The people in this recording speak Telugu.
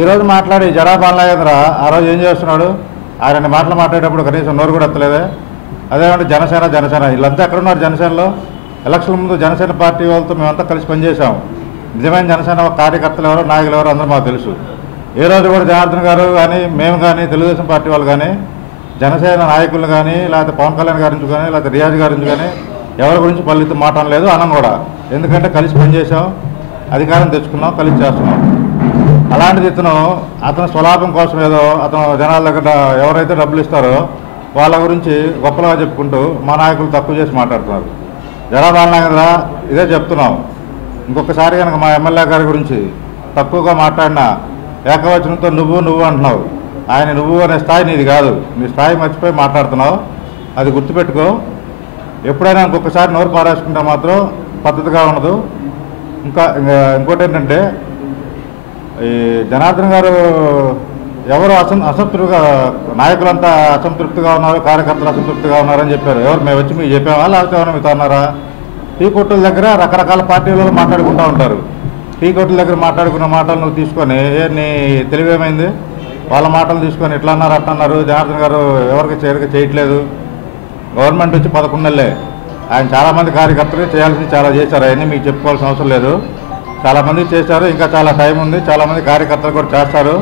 ఈరోజు మాట్లాడి జడా బాలనాగేంద్ర ఆ రోజు ఏం చేస్తున్నాడు? ఆయన మాటలు మాట్లాడేటప్పుడు కనీసం నోరు కూడా ఎత్తలేదే. అదేమంటే జనసేన వీళ్ళంతా ఎక్కడున్నారు? జనసేనలో ఎలక్షన్ ముందు జనసేన పార్టీ వాళ్ళతో మేమంతా కలిసి పనిచేసాం. నిజమైన జనసేన కార్యకర్తలు ఎవరో, నాయకులు ఎవరో అందరూ మాకు తెలుసు. ఏ రోజు కూడా జనార్దన్ గారు కానీ, మేము కానీ, తెలుగుదేశం పార్టీ వాళ్ళు కానీ, జనసేన నాయకులు కానీ, లేకపోతే పవన్ కళ్యాణ్ గారి నుంచి కానీ, లేకపోతే రియాజ్ గారి నుంచి కానీ ఎవరి గురించి పల్లెత్తు మాట అనలేదు, అనం కూడా. ఎందుకంటే కలిసి పనిచేసాం, అధికారం తెచ్చుకున్నాం, కలిసి చేస్తున్నాం. అలాంటిది అతను స్వలాభం కోసం ఏదో అతను జనాల దగ్గర ఎవరైతే డబ్బులు ఇస్తారో వాళ్ళ గురించి గొప్పలుగా చెప్పుకుంటూ మా నాయకులు తక్కువ చేసి మాట్లాడుతున్నారు. జడా బాలనాగేంద్ర ఇదే చెప్తున్నాం. ఇంకొకసారి కనుక మా ఎమ్మెల్యే గారి గురించి తక్కువగా మాట్లాడినా ఏకవచనంతో నువ్వు అంటున్నావు. ఆయన నువ్వు అనే స్థాయి నీది కాదు. నీ స్థాయి మర్చిపోయి మాట్లాడుతున్నావు. అది గుర్తుపెట్టుకో. ఎప్పుడైనా ఇంకొకసారి నోరు పారేసుకుంటే మాత్రం పద్ధతిగా ఉండదు. ఇంకోటి ఏంటంటే, ఈ జనార్దన్ గారు ఎవరు అసంతృప్తిగా, నాయకులంతా అసంతృప్తిగా ఉన్నారు, కార్యకర్తలు అసంతృప్తిగా ఉన్నారని చెప్పారు. ఎవరు మేము వచ్చి మీకు చెప్పామా, లేకపోతే ఎవరైనా మీతో అన్నారా? టీ కొట్టుల దగ్గర రకరకాల పార్టీలలో మాట్లాడుకుంటూ ఉంటారు. టీ కొట్టుల దగ్గర మాట్లాడుకున్న మాటలు నువ్వు తీసుకొని నీ తెలివేమైంది? వాళ్ళ మాటలు తీసుకొని ఇట్లా అన్నారు, అట్లా అన్నారు. జనార్దన్ గారు ఎవరికి చేరిక చేయట్లేదు. గవర్నమెంట్ వచ్చి 11 నెలలే. ఆయన చాలామంది కార్యకర్తలు చేయాల్సింది చాలా చేశారు. అవన్నీ మీకు చెప్పుకోవాల్సిన అవసరం లేదు. చాలామంది చేశారు. ఇంకా చాలా టైం ఉంది. చాలామంది కార్యకర్తలు కూడా చేస్తారు.